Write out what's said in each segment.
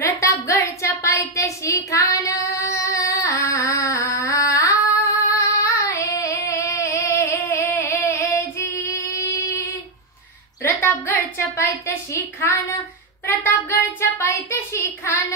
प्रतापगडच्या पायथ्याशी खान प्रतापगडच्या पायथ्याशी खान, प्रतापगडच्या पायथ्याशी खान,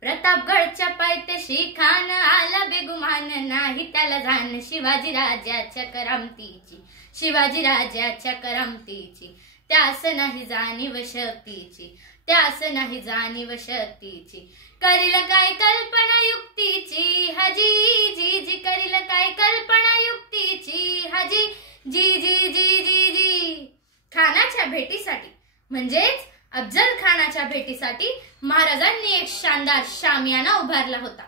प्रतापगडच्या पायथ्याशी खान, आला बेगुमान नाही त्याला जाण, शिवाजी राजाच्या करामतीची, शिवाजी राजाच्या करामतीची, त्यास नाही जाणीव शक्तीची, त्यास नाही जाणीव शक्तीची, करील काय कल्पना युक्तीची, हाजी जी जी करील काय कल्पना युक्तीची, हाजी जी जी जी जी जी. खानाच्या भेटीसाठी म्हणजेच अफजल खानाच्या भेटीसाठी महाराजांनी एक शानदार शामियाना उभारला होता.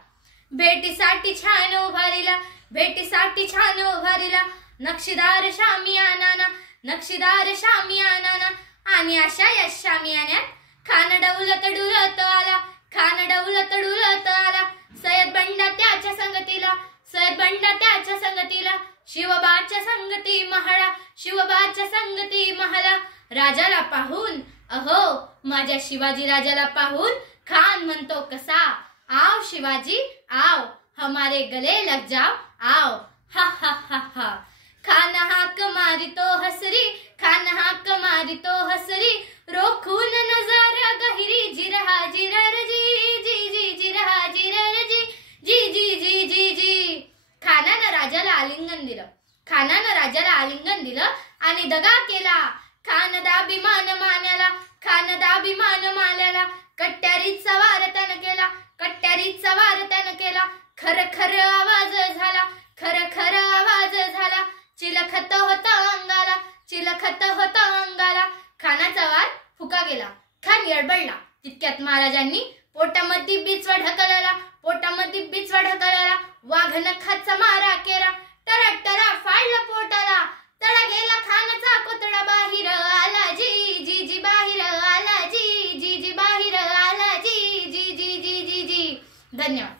भेटीसाठी छान उभारिला, भेटीसाठी छान उभारिला, नक्षीदार शामियाना, नक्षीदार शामियाना. आणि अशा या शामियान्यात खान डौलत डुलत आला, खान डौलत डुलत आला. सय्यद बंडा त्याच्या संगतीला, सय्यद बंडा त्याच्या संगतीला, शिवबाच्या संगती महाळा, शिवबाच्या संगती महाळा. राजाला पाहून, अहो माझ्या शिवाजी राजाला पाहून खान म्हणतो कसा, आओ शिवाजी आओ, हमारे गले लग जाओ आओ, हा हा हा हा. खान हाक मारितो हसरी, खान हाक मारितो हसरी, रोखून नजर गहिरी, जिरहा जिरर जी जी जी, जिरहा जिरर जी जी जी जी जी जी. खानानं राजाला आलिंगन दिलं, खानानं राजाला आलिंगन दिलं आणि दगा केला. खान दाभिमान मान्याला, खान दाभिमान मान्याला, कट्यारीचा वार त्यानं केला, कट्यारीचा वार त्यानं केला. खर खर आवाज झाला, खर खर आवाज झाला, चिलखत होता अंगाला, चिलखत होता अंगाला. खानाचा वार फुका गेला, खान यडबडला. तितक्यात महाराजांनी पोटामध्ये बिचवा ढकलला, पोटामध्ये बिचवा ढकलला. वाघ नखाचा मारा केला, टरा फाडला पोटाला. तडा गेला खानाचा कोतडा, बाहेर आला जी जी जी, बाहेर आला जी जी जी, बाहेर आला जी जी जी जी जी जी. धन्यवाद.